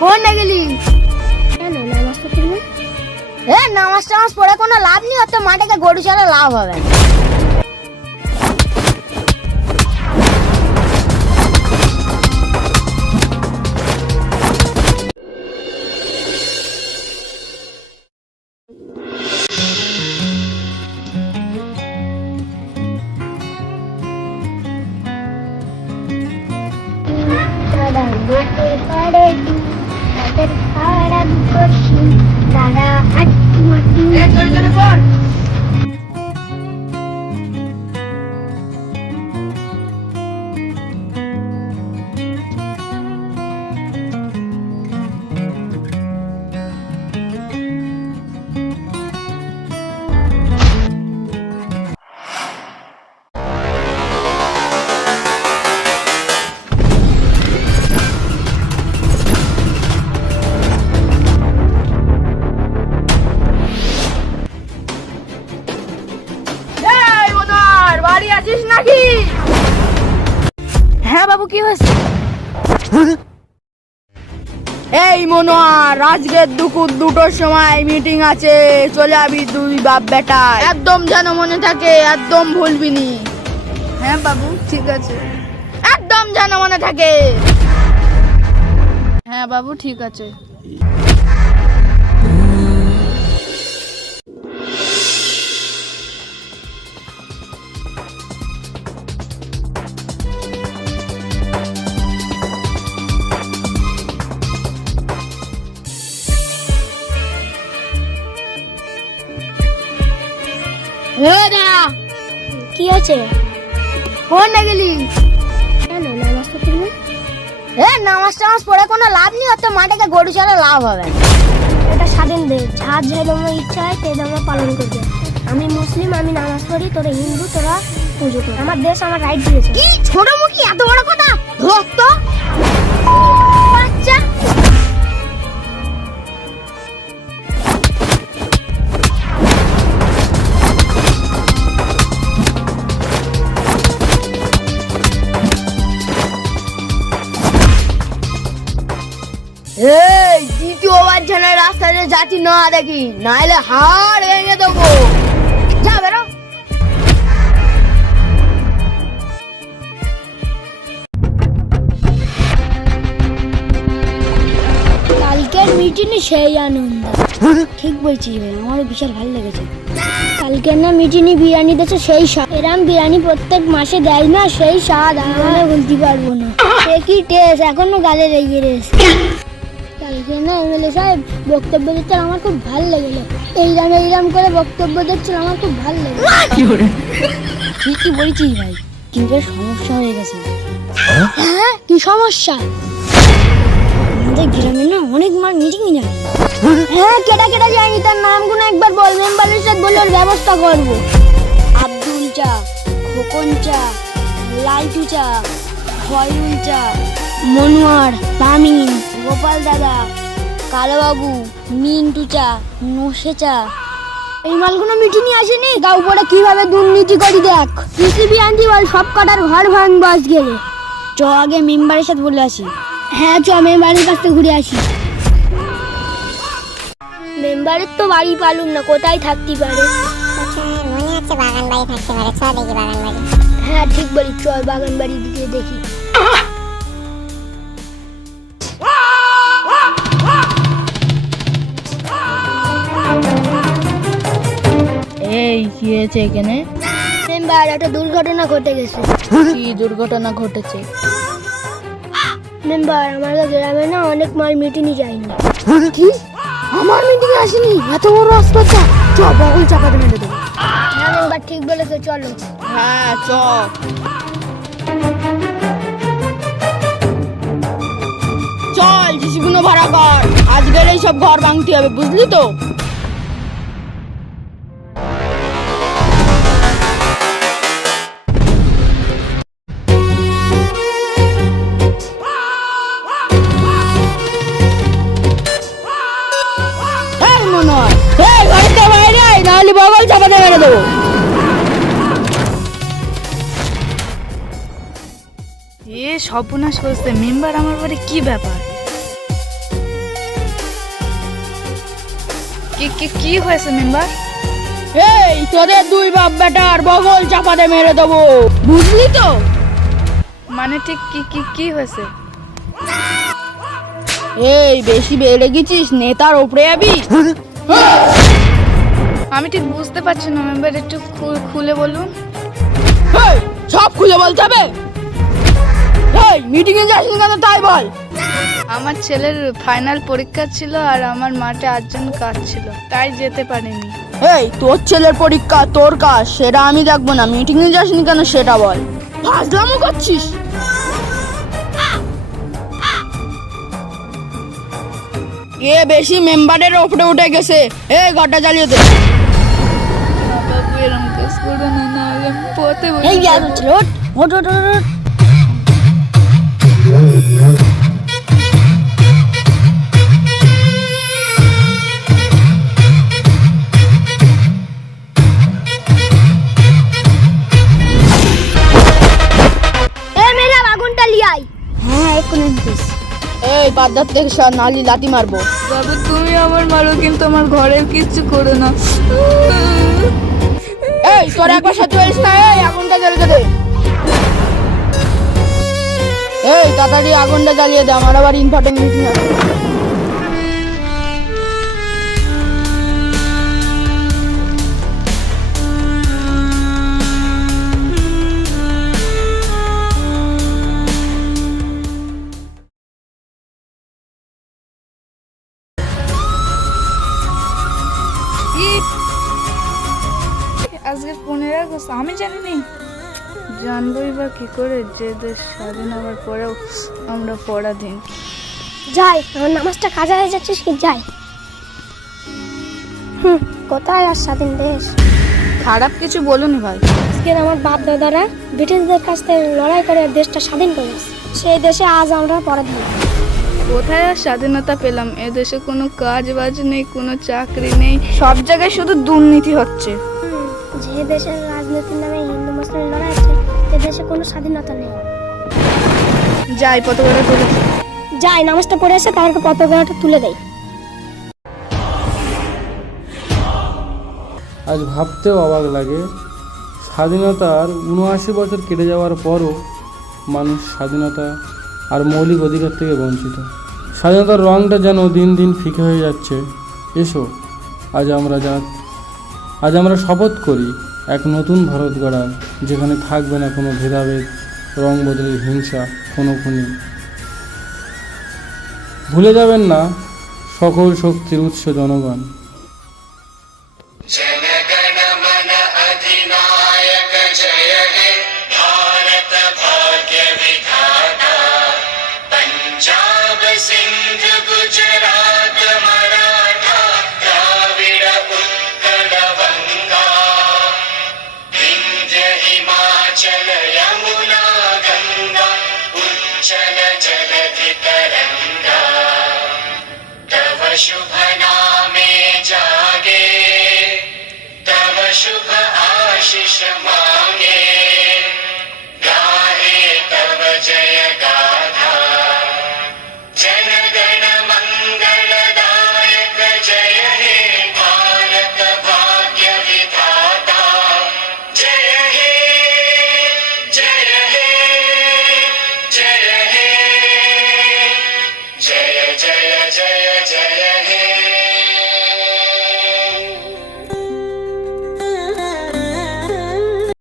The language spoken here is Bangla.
কোন না গেলি কেন নামাজ তো এ নামাজ টামাজ পড়ে কোনো লাভ নেই অত মাঠে গরু ছাড়া লাভ হবে না। এই মনোয়ার আজকের দুপুর দুটোর সময় মিটিং আছে। চলে যাবি তুই বাপ বেটা একদম যেন মনে থাকে একদম ভুলবি নি। হ্যাঁ বাবু ঠিক আছে। একদম যেন মনে থাকে। হ্যাঁ বাবু ঠিক আছে। এ দাঁড়া কি আছে কোন না গেলি। কেন নামাজ তো পড়ব এ নামাজ টামাজ পড়ে কোনো লাভ নেই ওতে মাঠে গরু চালা লাভ হবে। এটা স্বাধীন দেশ। যার যে ধর্ম ইচ্ছা হয় সেই ধর্ম পালন করবে। আমি মুসলিম আমি নামাজ পড়ি তোরা হিন্দু তোরা পুজো কর আমার দেশ আমার রাইট দিয়েছে। কি ছোট মুখী এত বড় কথা? ধর এই দ্বিতীয়বার যেন রাস্তাতে যাচ্ছি না দেখি নাইলে হাড় ভেঙে দেবো। যা বেরো। কালকের মিটিংয়ে সেই আনন্দ। ঠিক বলছিস ভাই আমারও বিশাল ভালো লেগেছে। কালকের না মিটিংয়ে বিরিয়ানি দিয়েছে সেই স্বাদ। এরম বিরিয়ানি প্রত্যেক মাসে দেয় না সেই স্বাদ আমরা বলতে পারব না। সে কি টেস্ট এখনও গালে লেগে রয়েছে কালকে না এমএলএ সাহেব বক্তব্য দিচ্ছিল আমার খুব ভালো লেগেলো। এইরাম এইরাম করে বক্তব্য দিচ্ছিল আমার খুব ভালো লেগেলো। ঠিকই বলেছিস ভাই কিন্তু সমস্যা হয়ে গেছে। হ্যাঁ? কি সমস্যা? আমাদের গ্রামে না অনেক মার মিটিং যায় হ্যাঁ কেটা কেটা যায়নি তার নামগুলো একবার বল মেম্বারের সাথে বলে ওর ব্যবস্থা করব। আব্দুল চা খোকন চা লালটু চা ফয়ুল চা মনোয়ার তামিন গোপাল দাদা, কালোবাবু, মিন্টু চা চা। এই মালগুলো মিটিংয়ে আসেনি? গাও পরে কীভাবে দুর্নীতি করি দেখ। পিসিবি আনছি বল, সব কটার ঘর ভাঙবো আজকে। চ, আগে মেম্বারের সাথে বলে আসি। হ্যাঁ চ, মেম্বারের কাছ ঘুরে আসি। মেম্বারের তো বাড়ি পালুম না, কোথায় থাকতে পারে? মনে হচ্ছে বাগান বাড়ি থাকতে পারে চ দেখি বাগান বাড়ি হ্যাঁ ঠিক বলি চল বাগান বাড়ি দিকে দেখি। কি হয়েছে এখানে। মেম্বার একটা দুর্ঘটনা ঘটে গেছে। কি দুর্ঘটনা ঘটেছে? মেম্বার আমাদের গ্রামে না অনেক মাল মিটিংয়ে যায়নি। কি? আমার মিটিং আসেনি? এত বড় হাসপাতাল চ বগল চাপাতে মেরে দেবো। হ্যাঁ মেম্বার ঠিক বলেছে চলো। হ্যাঁ চ চল জিসিগুলো ভাড়া কর। আজকের এই সব ঘর ভাঙতে হবে বুঝলি তো? চাপাতে মেরে দেবো। এ সর্বনাশ করছে মেম্বার আমার বাড়ি কি ব্যাপার? কি কি কি হয়েছে মেম্বার? এই তোদের দুই বাপ বেটার বগল চাপাতে মেরে দেবো। বুঝলি তো? মানে ঠিক কি কি কি হয়েছে? এই বেশি বেড়ে গেছিস নেতার ওপরে যাবি? আমি ঠিক বুঝতে পারছি না মেম্বার একটু খুলে বলুন। সব খুলে বলতে হবে? এই মিটিং এ যাসনি কেন তাই বল? আমার ছেলের ফাইনাল পরীক্ষা ছিল আর আমার মাঠে আটজন কাজ ছিল তাই যেতে পারিনি। এই তোর ছেলের পরীক্ষা তোর কাজ সেটা আমি দেখব না। মিটিং এ যাসনি কেন সেটা বল। ফাজলামো করছিস? এ বেশি মেম্বারের ওপরে উঠে গেছে এই ঘরটা জ্বালিয়ে দে বাবু এরম কাজ না আমি পথে বসে এই। ওঠ ওঠ ওঠ ওঠ। এ হ্যাঁ এই বাদ্দার থেকে সব নালি লাতি মারবো। বাবু তুমি আমার মারো কিন্তু আমার ঘরের কিচ্ছু করো না। এই তোর একবার সাথে বলিস না? এই আগুনটা জ্বালিয়ে দে। এই তাড়াতাড়ি আগুনটা জ্বালিয়ে দে আমার আবার ইম্পর্টেন্ট মিটিং আছে। আজকে পনেরো আগস্ট আমি জানি নি জানবই বা কি করে যে দেশ স্বাধীন হওয়ার পরেও আমরা পরাধীন। যাই আমার নামাজটা কাজা হয়ে যাচ্ছে কি যাই। হুম কোথায় আর স্বাধীন দেশ? খারাপ কিছু বলুনি ভাই। আজকের আমার বাপ দাদারা ব্রিটিশদের কাছ থেকে লড়াই করে দেশটা স্বাধীন করেছে। সেই দেশে আজ আমরা পরাধীন। কোথায় আর স্বাধীনতা পেলাম? এ দেশে কোনো কাজ বাজ নেই কোনো চাকরি নেই। সব জায়গায় শুধু দুর্নীতি হচ্ছে। যে দেশের রাজনীতির নামে হিন্দু মুসলিম লড়াই আছে সে দেশে কোনো স্বাধীনতা নেই। যাই পতাকাটা তুলে যাই নামাজটা পড়ে এসে তাদেরকে পতাকাটা তুলে দেয় আজ ভাবতেও অবাক লাগে। স্বাধীনতার উনআশি বছর কেটে যাওয়ার পরও মানুষ স্বাধীনতা আর মৌলিক অধিকার থেকে বঞ্চিত। স্বাধীনতার রঙটা যেন দিন দিন ফিকে হয়ে যাচ্ছে। এসো, আজ আমরা যা, আজ আমরা শপথ করি এক নতুন ভারত গড়ার, যেখানে থাকবে না কোনো ভেদাভেদ, রং বদলের হিংসা, কোনো খুনি। ভুলে যাবেন না সকল শক্তির উৎস জনগণ।